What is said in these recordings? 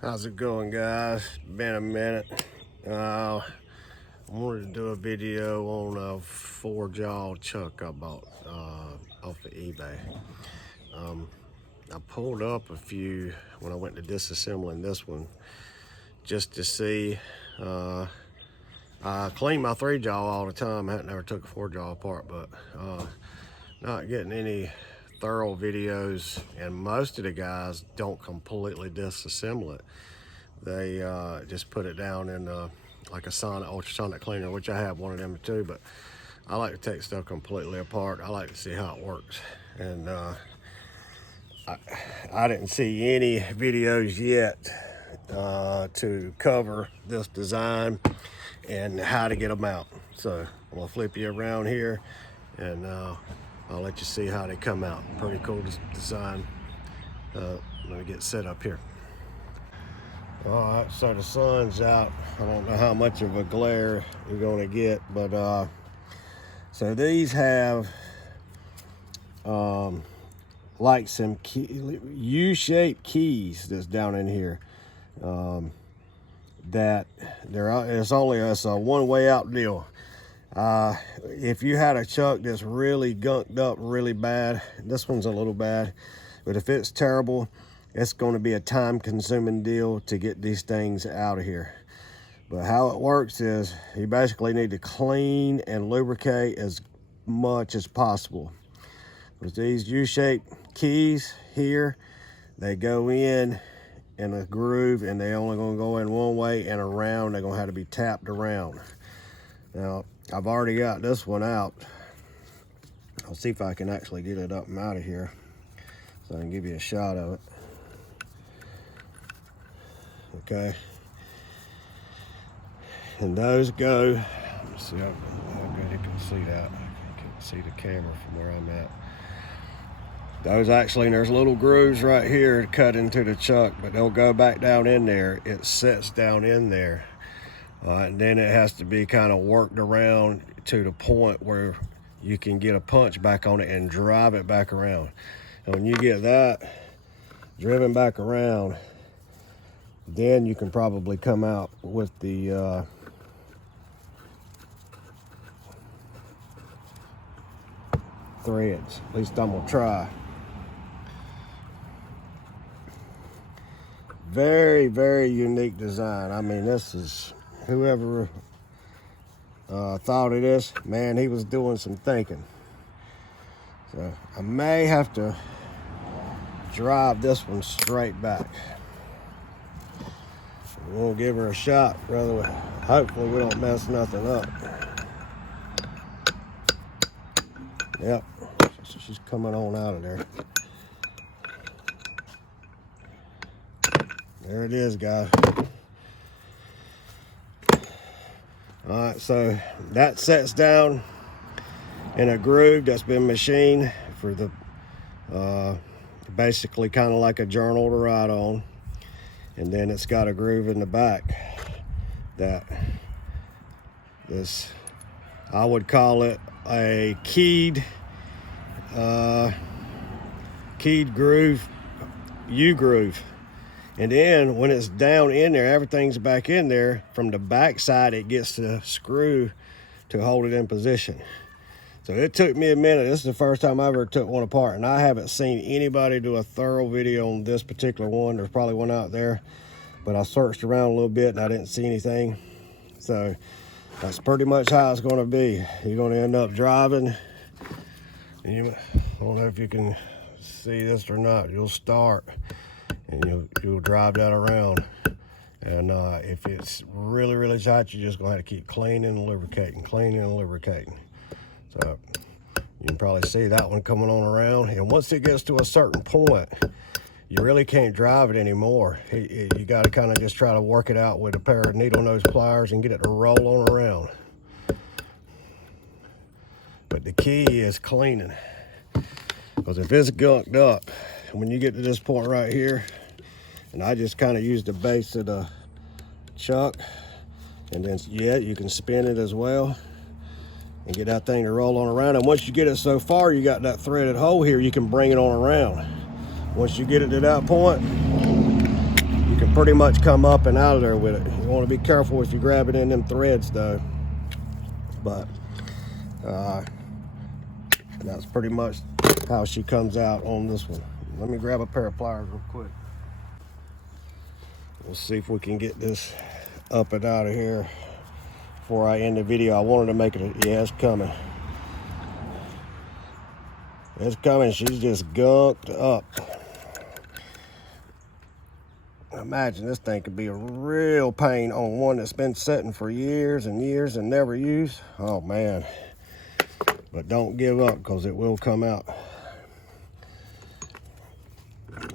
How's it going, guys? Been a minute. I wanted to do a video on a 4-jaw chuck I bought off of eBay. I pulled up a few when I went to disassembling this one just to see. I clean my 3-jaw all the time. I hadn't never took a 4-jaw apart, but not getting any thorough videos, and most of the guys don't completely disassemble it. They just put it down in like a ultrasonic cleaner, which I have one of them too, but I like to take stuff completely apart. I like to see how it works, and I didn't see any videos yet to cover this design and how to get them out. So I'm gonna flip you around here, and I'll let you see how they come out. Pretty cool design. Let me get set up here. All right, so the sun's out. I don't know how much of a glare you're gonna get, but so these have like some U-shaped keys that's down in here. That it's a one-way out deal. If you had a chuck that's really gunked up really bad, this one's a little bad, but if it's terrible, it's going to be a time-consuming deal to get these things out of here. But how it works is you basically need to clean and lubricate as much as possible. With these U-shaped keys here, they go in a groove, and they're only going to go in one way and around. They're going to have to be tapped around. Now, I've already got this one out. I'll see if I can actually get it up and out of here so I can give you a shot of it. Okay. And those go, let's see how good you can see that. I can see the camera from where I'm at. Those actually, there's little grooves right here cut into the chuck, but they'll go back down in there. It sets down in there. And then it has to be kind of worked around to the point where you can get a punch back on it and drive it back around. And when you get that driven back around, then you can probably come out with the threads. At least I'm gonna try. Very, very unique design. I mean, this is, whoever thought of this, man, he was doing some thinking. So I may have to drive this one straight back. We'll give her a shot, brother. Hopefully we don't mess nothing up. Yep, so she's coming on out of there. There it is, guys. All right, so that sets down in a groove that's been machined for the, basically kind of like a journal to write on. And then it's got a groove in the back that this, I would call it a keyed groove, U-groove. And then when it's down in there, everything's back in there. From the back side, it gets the screw to hold it in position. So it took me a minute. This is the first time I ever took one apart, and I haven't seen anybody do a thorough video on this particular one. There's probably one out there, but I searched around a little bit and I didn't see anything. So that's pretty much how it's going to be. You're going to end up driving, and I don't know if you can see this or not. You'll start, and you'll drive that around. And if it's really, really tight, you're just going to have to keep cleaning and lubricating, cleaning and lubricating. So you can probably see that one coming on around. And once it gets to a certain point, you really can't drive it anymore. You got to kind of just try to work it out with a pair of needle nose pliers and get it to roll on around. But the key is cleaning. Because if it's gunked up, when you get to this point right here, and I just kind of use the base of the chuck, and then, yeah, you can spin it as well and get that thing to roll on around. And once you get it so far, you got that threaded hole here, you can bring it on around. Once you get it to that point, you can pretty much come up and out of there with it. You want to be careful if you grab it in them threads though. But that's pretty much how she comes out on this one. Let me grab a pair of pliers real quick. We'll see if we can get this up and out of here before I end the video. I wanted to make it, yeah, it's coming. It's coming, she's just gunked up. Imagine this thing could be a real pain on one that's been sitting for years and years and never used. Oh man. But don't give up, because it will come out.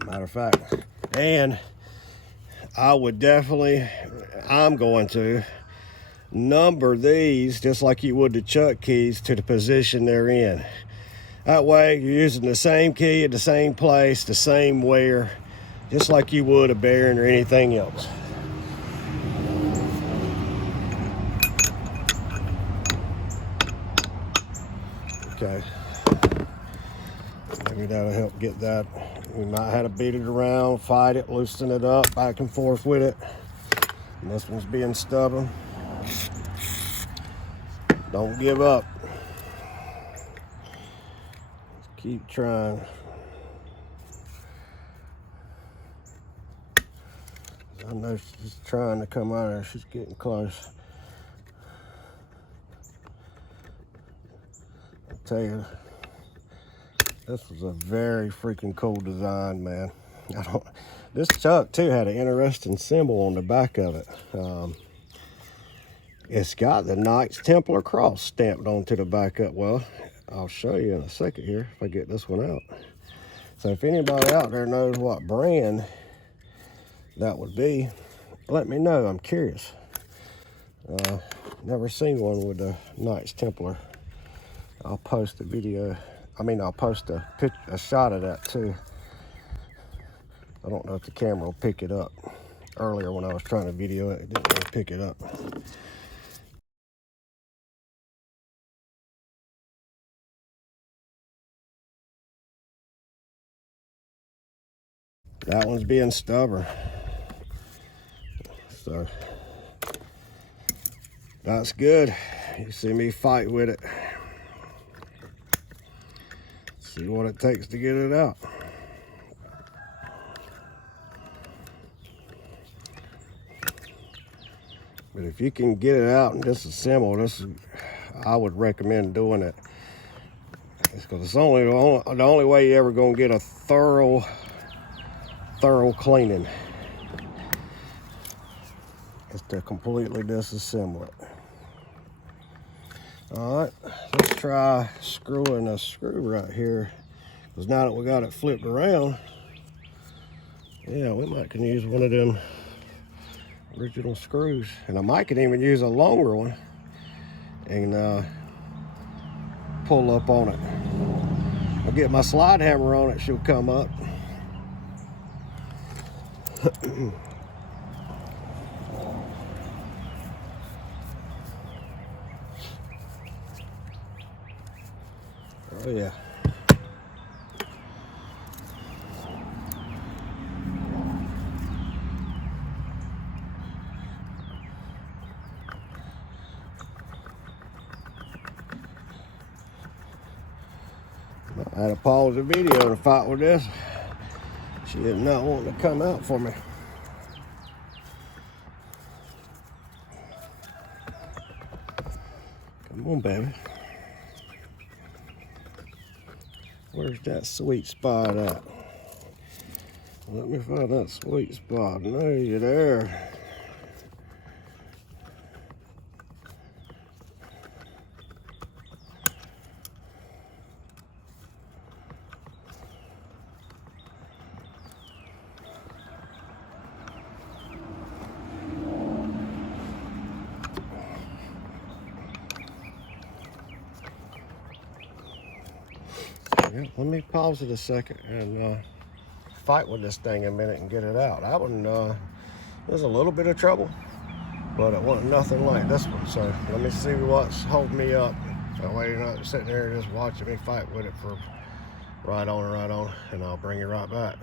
Matter of fact, and I would definitely, I'm going to number these just like you would the chuck keys to the position they're in. That way you're using the same key at the same place, the same wear, just like you would a bearing or anything else. Okay, maybe that'll help get that. We might have to beat it around, fight it, loosen it up, back and forth with it. And this one's being stubborn. Don't give up. Just keep trying. I know she's trying to come out of there. She's getting close. I tell you, this was a very freaking cool design, man. This chuck too had an interesting symbol on the back of it. It's got the Knights Templar cross stamped onto the back up. Well, I'll show you in a second here if I get this one out. So if anybody out there knows what brand that would be, let me know. I'm curious. Never seen one with the Knights Templar. I'll post a video. I'll post a shot of that too. I don't know if the camera will pick it up. Earlier when I was trying to video it, it didn't really pick it up. That one's being stubborn. So that's good. You see me fight with it. See what it takes to get it out. But if you can get it out and disassemble, I would recommend doing it. Because it's the only way you're ever gonna get a thorough cleaning is to completely disassemble it. All right, let's try screwing a screw right here. Because now that we got it flipped around, yeah, we might can use one of them original screws. And I might can even use a longer one and pull up on it. I'll get my slide hammer on it, she'll come up. Oh yeah. I had to pause the video to fight with this. She did not want to come out for me. Come on, baby. Where's that sweet spot at? Let me find that sweet spot. No, you're there. Yeah, let me pause it a second and fight with this thing a minute and get it out. That one, there's a little bit of trouble, but it wasn't nothing like this one. So let me see what's holding me up. That way you're not sitting there just watching me fight with it for right on, and I'll bring you right back.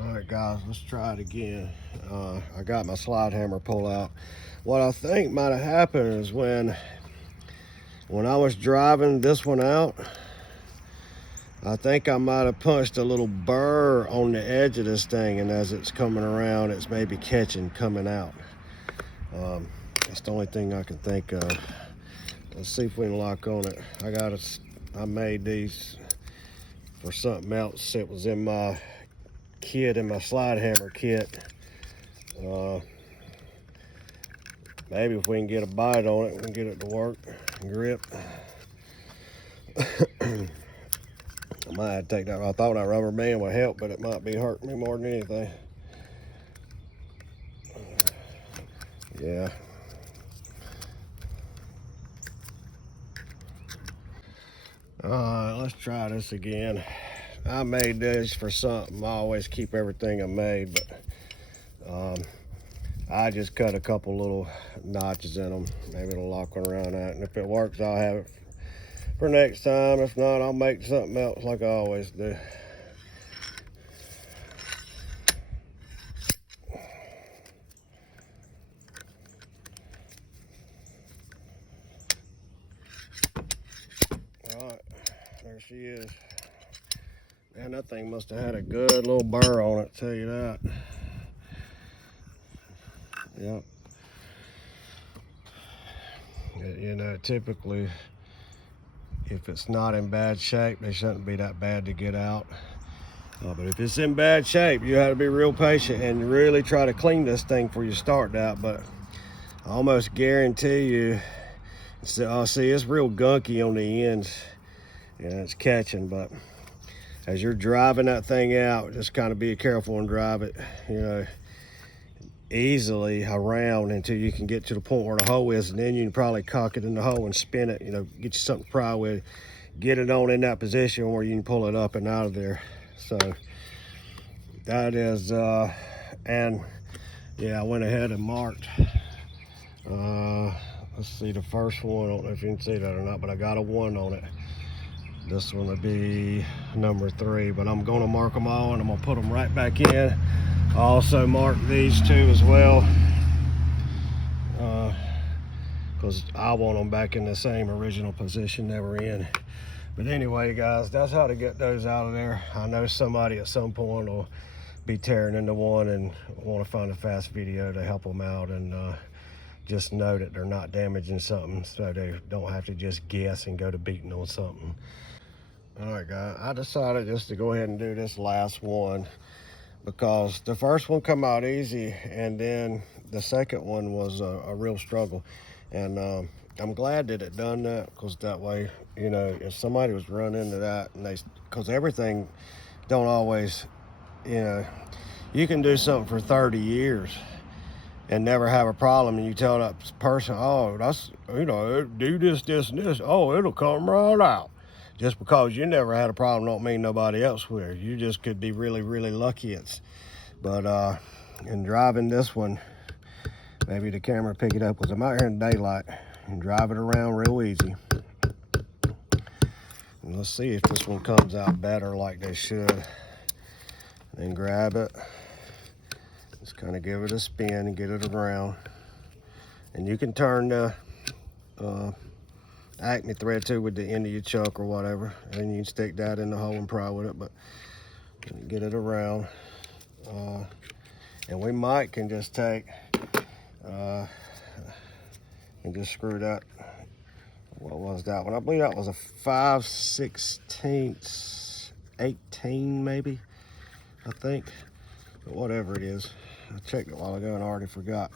All right, guys, let's try it again. I got my slide hammer pull out. What I think might have happened is when I was driving this one out, I think I might have punched a little burr on the edge of this thing, and as it's coming around, it's maybe catching coming out. That's the only thing I can think of. Let's see if we can lock on it. I made these for something else that was in my kit, in my slide hammer kit. Maybe if we can get a bite on it, we can get it to work, grip. I might have to take that. I thought that rubber band would help, but it might be hurting me more than anything. Yeah. All right, let's try this again. I made this for something. I always keep everything I made, but I just cut a couple little notches in them. Maybe it'll lock one around that, and if it works, I'll have it for next time. If not, I'll make something else like I always do. All right, there she is. Man, that thing must have had a good little burr on it, tell you that. Yep. You know, typically, if it's not in bad shape, they shouldn't be that bad to get out. But if it's in bad shape, you have to be real patient and really try to clean this thing before you start that. But I almost guarantee you, see, it's real gunky on the ends, and it's catching. But as you're driving that thing out, just kind of be careful and drive it, you know, easily around until you can get to the point where the hole is, and then you can probably cock it in the hole and spin it, you know, get you something to pry with, get it on in that position where you can pull it up and out of there. So that is and yeah, I went ahead and marked let's see, the first one, I don't know if you can see that or not, but I got a 1 on it. This one will be number 3, but I'm gonna mark them all and I'm gonna put them right back in. I also marked these 2 as well, because I want them back in the same original position they were in. But anyway, guys, that's how to get those out of there. I know somebody at some point will be tearing into one and want to find a fast video to help them out, and just know that they're not damaging something, so they don't have to just guess and go to beating on something. All right, guys, I decided just to go ahead and do this last one, because the first one come out easy, and then the second one was a real struggle. And I'm glad that it done that, because that way, you know, if somebody was running into that, and because everything don't always, you know, you can do something for 30 years and never have a problem, and you tell that person, oh, that's, you know, do this, this, and this, oh, it'll come right out. Just because you never had a problem don't mean nobody else will. You just could be really, really lucky. But in driving this one, maybe the camera pick it up, because I'm out here in daylight and drive it around real easy. And let's see if this one comes out better like they should. Then grab it, just kind of give it a spin and get it around. And you can turn the Acme thread too with the end of your chuck or whatever, and you can stick that in the hole and pry with it, but get it around. And we might can just take and just screw that. What was that one? I believe that was a 5/16 18 maybe, I think, but whatever it is. I checked it a while ago and I already forgot.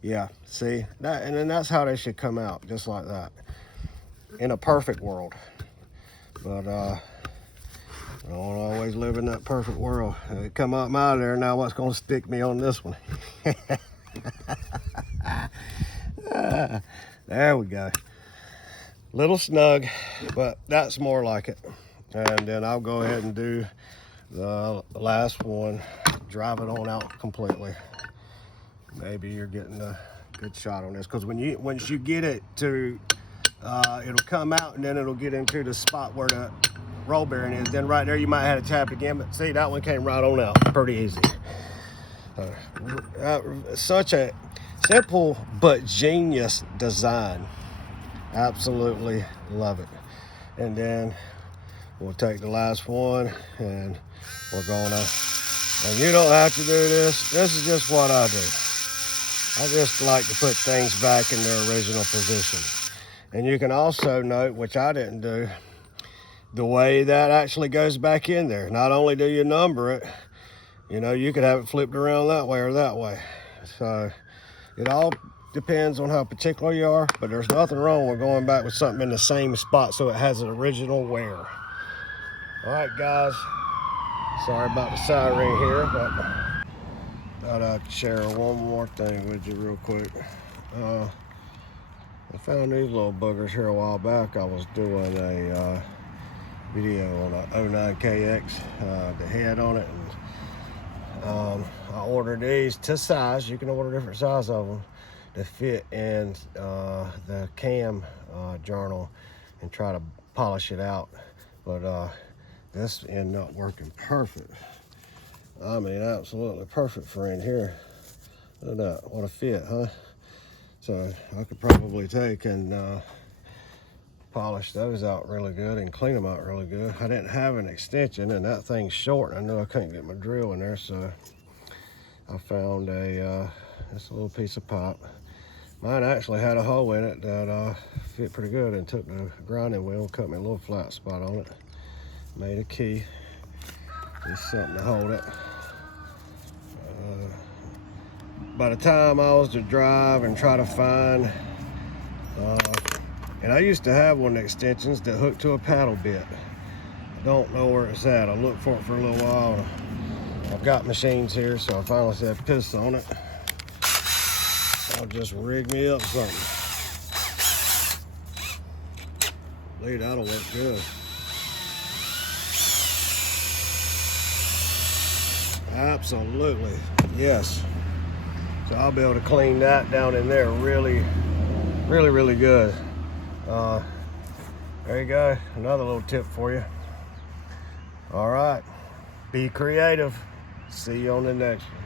Yeah, see that, and then that's how they should come out, just like that, in a perfect world. But I don't always live in that perfect world. It come out of there. Now what's going to stick me on this one? There we go. Little snug, but that's more like it. And then I'll go ahead and do the last one, drive it on out completely. Maybe you're getting a good shot on this, because once you get it to it'll come out, and then it'll get into the spot where roll bearing is. Then right there you might have to tap again, but see, that one came right on out, pretty easy. Such a simple but genius design. Absolutely love it. And then we'll take the last one, and we're gonna, and you don't have to do this. This is just what I do. I just like to put things back in their original position. And you can also note, which I didn't do, the way that actually goes back in there. Not only do you number it, you know, you could have it flipped around that way or that way. So it all depends on how particular you are, but there's nothing wrong with going back with something in the same spot so it has an original wear. All right, guys. Sorry about the siren here, but thought I'd share one more thing with you real quick. I found these little boogers here a while back. I was doing a video on a 09KX, the head on it, and I ordered these to size. You can order different size of them to fit in the cam journal and try to polish it out, but this ended up working perfect. I mean, absolutely perfect for in here. Look at that, what a fit, huh? So I could probably take and polish those out really good and clean them out really good. I didn't have an extension, and that thing's short. I knew I couldn't get my drill in there, so I found just a little piece of pipe. Mine actually had a hole in it that fit pretty good, and took the grinding wheel, cut me a little flat spot on it, made a key, just something to hold it. By the time I was to drive and try to find, and I used to have one of the extensions that hooked to a paddle bit. I don't know where it's at. I looked for it for a little while. I've got machines here, so I finally said piss on it. I'll just rig me up something. I believe that'll work good. Absolutely, yes. So I'll be able to clean that down in there really good. There you go, another little tip for you. All right, be creative. See you on the next one.